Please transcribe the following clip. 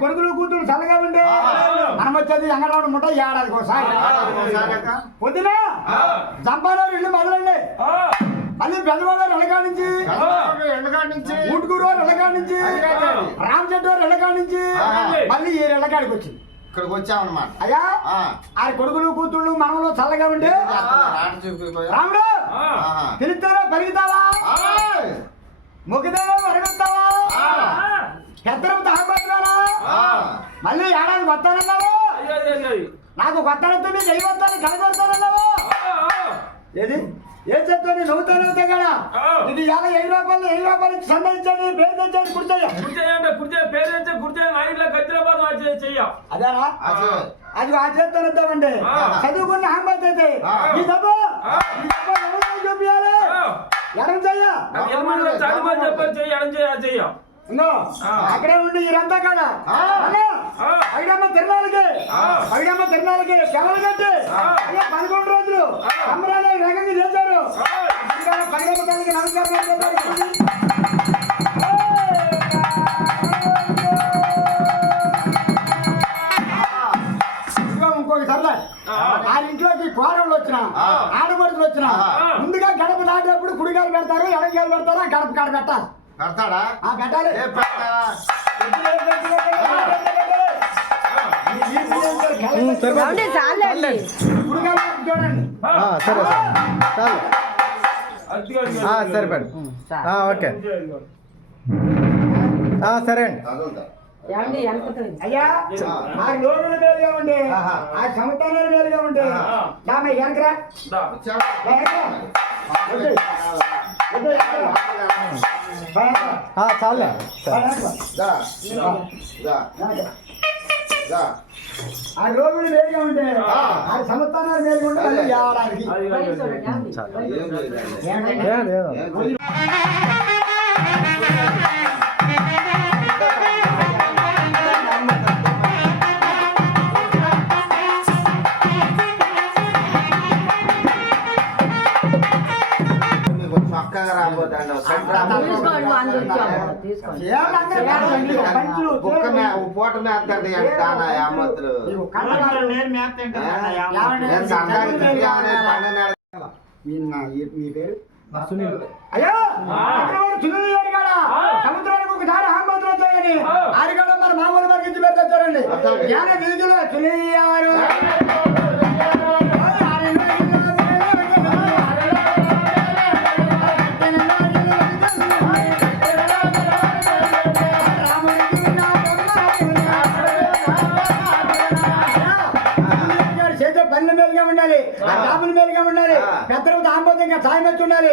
కొడుకులు కూతురు చల్లగా ఉండే మనం వచ్చేది ఎంగడవాడు ముట్ట ఏడాదికి ఒకసారి పొద్దున జంపానూరు ఇల్లు మొదలండి మళ్ళీ పెద్దవాడు ఎల్లకాడి నుంచి ఊటుకూరు ఎల్లకాడి నుంచి రామచెట్టు ఎల్లకాడి నుంచి మళ్ళీ ఈ ఎల్లకాడికి వచ్చింది ఇక్కడికి వచ్చామన్నమాట. అయ్యా ఆ కొడుకులు కూతుళ్ళు మనలో చల్లగా ఉండే రాముడు పిలుస్తారా పలుకుతావా మొక్కుతావా అరగొస్తావా పెద్దరం తాగబోతున్నారా మళ్ళీ ఏడాది వస్తానన్నావు నాకు కొత్త జై వస్తాను కనబడతానన్నావు ఏది ఏం చెప్తాను నవ్వుతా కదా ఇది ఎలా 1000 రూపాయలు సంబంధించండి పేరు తెచ్చాను అదేనా అది ఆ చేస్తాను వద్దామండి చదువుకున్న హామీ అయితే ఈ డబ్బు చూపించాలి ఎడం చెయ్య అక్కడే ఉండి ఇరంతా కాడ పైడమ్మ తిరణాలకి కవలు కట్టి 11 రోజులు సంబరాలు రకంగా చేశారు. పైడమ్మ తల్లికి నమస్కారం. ఇంకొక సరదా ఆ ఇంట్లోకి కోడళ్ళు వచ్చినా ఆడపడుతులు వచ్చినా ముందుగా గడప దాటేప్పుడు కుడిగాలు పెడతారు ఎడగాలు పెడతారు గడప కాడ పెట్టాలి. పెడతాడా? పెట్టాలి. చూడండి సరిపడు ఓకే సరే అండి. అయ్యా ఆ లోనులు వేరుగా ఉండే ఆ సంస్థానాలు వేరుగా ఉండే ఆమె ఎనకరా చాలే ఆ లోనులు వేరుగా ఉండే ఆ సంస్థానాలు వేరుగా ఉండే పూట మేస్తాడు అమ్మతులు మీ పేరు అయ్యా సునీల్ గారు సముద్రానికి ఒకసారి హామతులు వచ్చాయని ఆరిగడ మన మామూలు మరిగించి పెట్టారండి జ్ఞాన వీధిలో సునీయారు పనుల మీదుగా ఉండాలి ఆ జాబుల మీదుగా ఉండాలి పెద్దలకు ఆంబోధంగా సాయం వచ్చి ఉండాలి.